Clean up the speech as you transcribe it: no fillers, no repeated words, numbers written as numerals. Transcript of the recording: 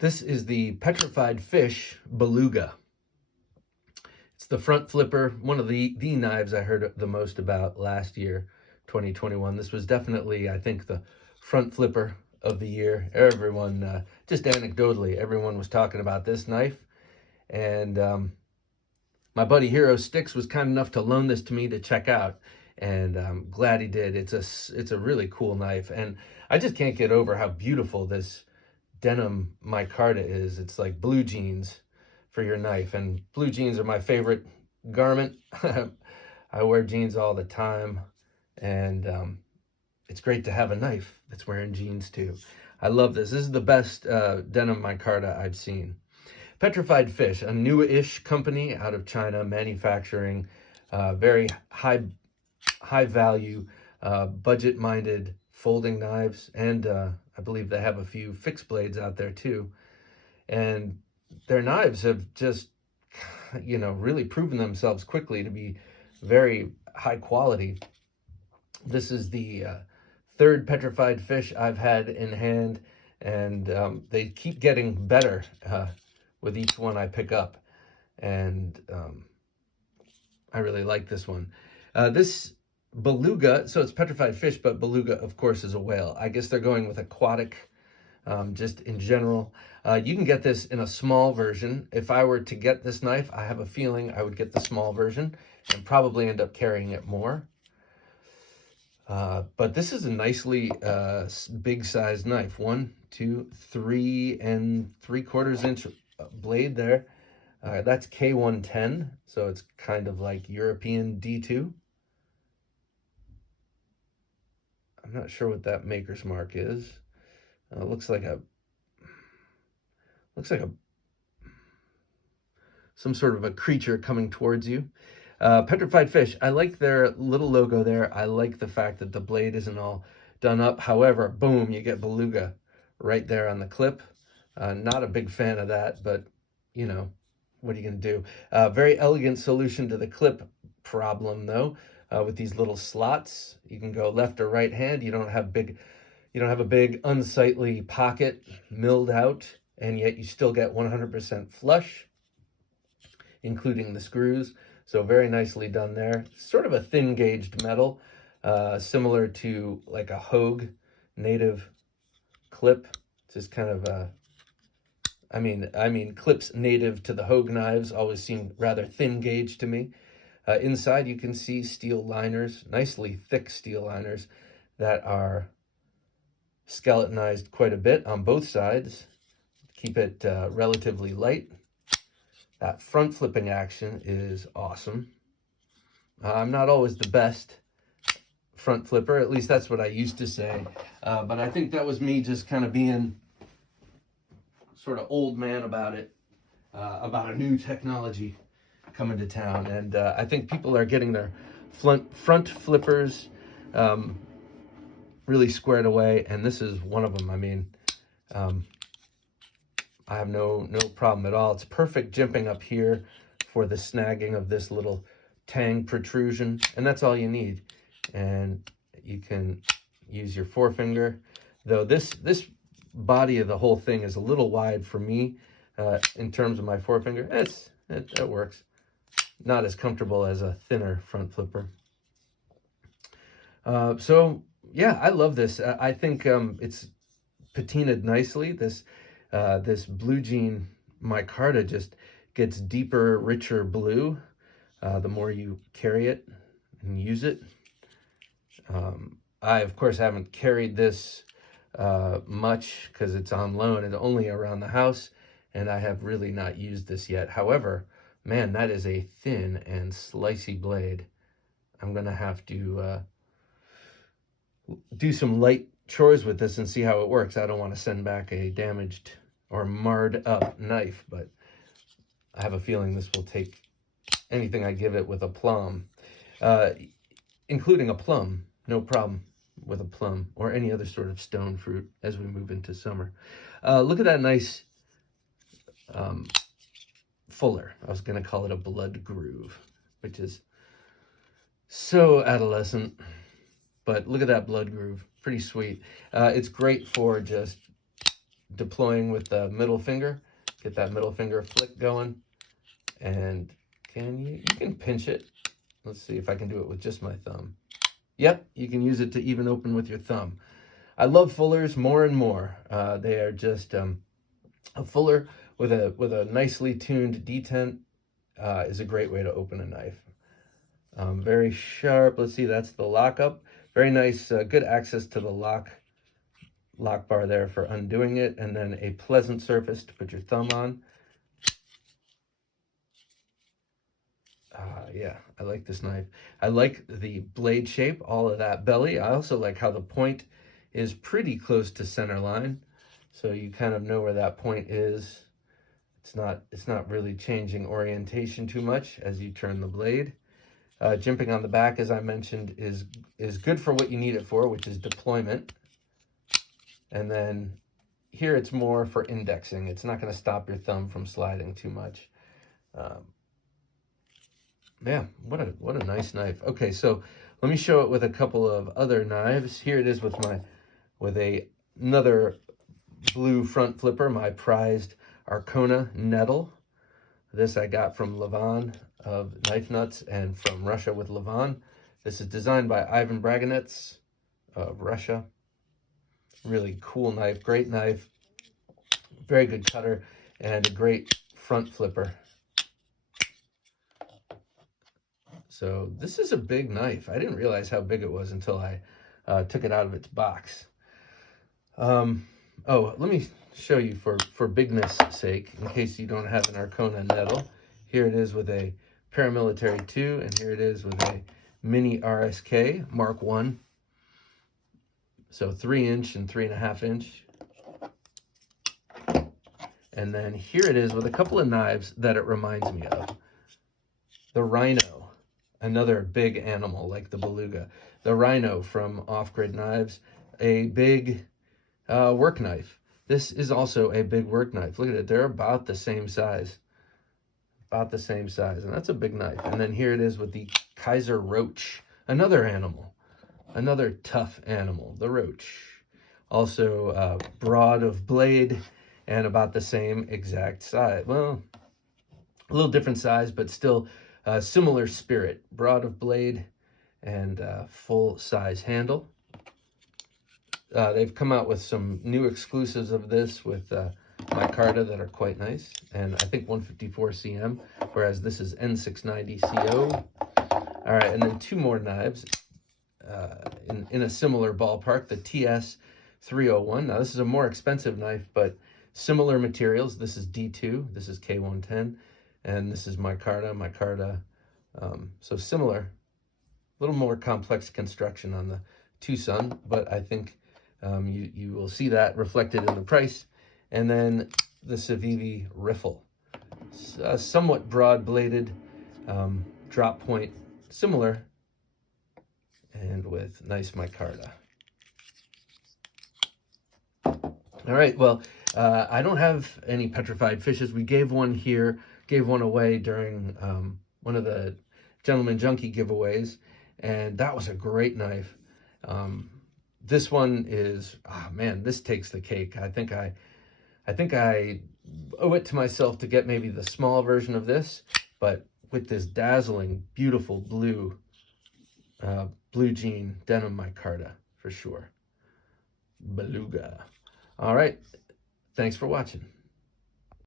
This is the Petrified Fish Beluga. It's the front flipper, one of the knives I heard the most about last year, 2021. This was definitely, I think, the front flipper of the year. Everyone, just anecdotally, everyone was talking about this knife. And my buddy Hero Sticks was kind enough to loan this to me to check out. And I'm glad he did. It's a really cool knife. And I just can't get over how beautiful this denim micarta is. It's like blue jeans for your knife, and blue jeans are my favorite garment. I wear jeans all the time, and it's great to have a knife that's wearing jeans too. I love this. This is the best denim micarta I've seen. Petrified Fish, a new-ish company out of China, manufacturing very high value, budget-minded folding knives, and I believe they have a few fixed blades out there too. And their knives have just, really proven themselves quickly to be very high quality. This is the third Petrified Fish I've had in hand, and they keep getting better with each one I pick up. And I really like this one. This beluga, so it's petrified fish, but beluga, of course, is a whale. I guess they're going with aquatic, just in general. You can get this in a small version. If I were to get this knife, I have a feeling I would get the small version and probably end up carrying it more. But this is a nicely big sized knife. 1, 2, 3 3/4 inch blade there. That's K110, so it's kind of like European D2. I'm not sure what that maker's mark is. Looks like some sort of a creature coming towards you. Petrified Fish, I like their little logo there. I like the fact that the blade isn't all done up. However, boom, you get beluga right there on the clip. Not a big fan of that, but what are you going to do? Very elegant solution to the clip problem, though. With these little slots, you can go left or right hand. You don't have a big unsightly pocket milled out, and yet you still get 100% flush, including the screws. So very nicely done there. Sort of a thin gauged metal, similar to like a Hogue native clip. Just kind of I mean, clips native to the Hogue knives always seem rather thin gauge to me. Inside, you can see steel liners, nicely thick steel liners that are skeletonized quite a bit on both sides. Keep it relatively light. That front flipping action is awesome. I'm not always the best front flipper, at least that's what I used to say. But I think that was me just kind of being sort of old man about it, about a new technology coming to town. And I think people are getting their front flippers really squared away, and this is one of them. I mean, I have no problem at all. It's perfect jimping up here for the snagging of this little tang protrusion, and that's all you need. And you can use your forefinger, though this body of the whole thing is a little wide for me in terms of my forefinger. It works. Not as comfortable as a thinner front flipper. So yeah, I love this. I think it's patinaed nicely. This blue jean micarta just gets deeper, richer blue the more you carry it and use it. I of course haven't carried this much because it's on loan. It's only around the house, and I have really not used this yet. However, man, that is a thin and slicey blade. I'm gonna have to do some light chores with this and see how it works. I don't want to send back a damaged or marred up knife, but I have a feeling this will take anything I give it with aplomb, including a plum. No problem with a plum or any other sort of stone fruit as we move into summer. Look at that nice fuller. I was going to call it a blood groove, which is so adolescent, but look at that blood groove. Pretty sweet. It's great for just deploying with the middle finger. Get that middle finger flick going. And you can pinch it. Let's see if I can do it with just my thumb. Yep, you can use it to even open with your thumb. I love fullers more and more. They are just a fuller with a nicely tuned detent is a great way to open a knife. Very sharp. Let's see, that's the lockup. Very nice, good access to the lock bar there for undoing it, and then a pleasant surface to put your thumb on. Yeah, I like this knife. I like the blade shape, all of that belly. I also like how the point is pretty close to center line, so you kind of know where that point is. It's not really changing orientation too much as you turn the blade. Jimping on the back, as I mentioned, is good for what you need it for, which is deployment. And then here it's more for indexing. It's not going to stop your thumb from sliding too much. Yeah, what a nice knife. Okay, so let me show it with a couple of other knives. Here it is with another blue front flipper, my prized Arcona Nettle. This I got from Laden of Knife Nuts and from Russia with Laden. This is designed by Ivan Braganets of Russia. Really cool knife, great knife, very good cutter, and a great front flipper. So this is a big knife. I didn't realize how big it was until I took it out of its box. Oh, let me show you for bigness sake, in case you don't have an Arcona Nettle. Here it is with a Paramilitary 2, and here it is with a Mini RSK Mark 1. So 3-inch and 3.5-inch. And then here it is with a couple of knives that it reminds me of. The Rhino, another big animal like the Beluga. The Rhino from Off Grid Knives, a big work knife. This is also a big work knife. Look at it, they're about the same size. About the same size, and that's a big knife. And then here it is with the Kaiser Roach, another animal, another tough animal, the Roach. Also broad of blade and about the same exact size. Well, a little different size, but still similar spirit. Broad of blade and full size handle. They've come out with some new exclusives of this with micarta that are quite nice, and I think 154 cm, whereas this is N690 CO. All right, and then two more knives in a similar ballpark, the TS 301. Now this is a more expensive knife, but similar materials. This is D2, this is K110, and this is micarta. So similar, a little more complex construction on the Tucson, but I think you will see that reflected in the price. And then the Civivi Riffle, somewhat broad-bladed, drop point, similar, and with nice micarta. All right, well, I don't have any petrified fishes. We gave one here, gave one away during one of the Gentleman Junkie giveaways, and that was a great knife. This one is, man, this takes the cake. I think I owe it to myself to get maybe the small version of this, but with this dazzling, beautiful blue jean denim micarta for sure. Beluga. All right. Thanks for watching.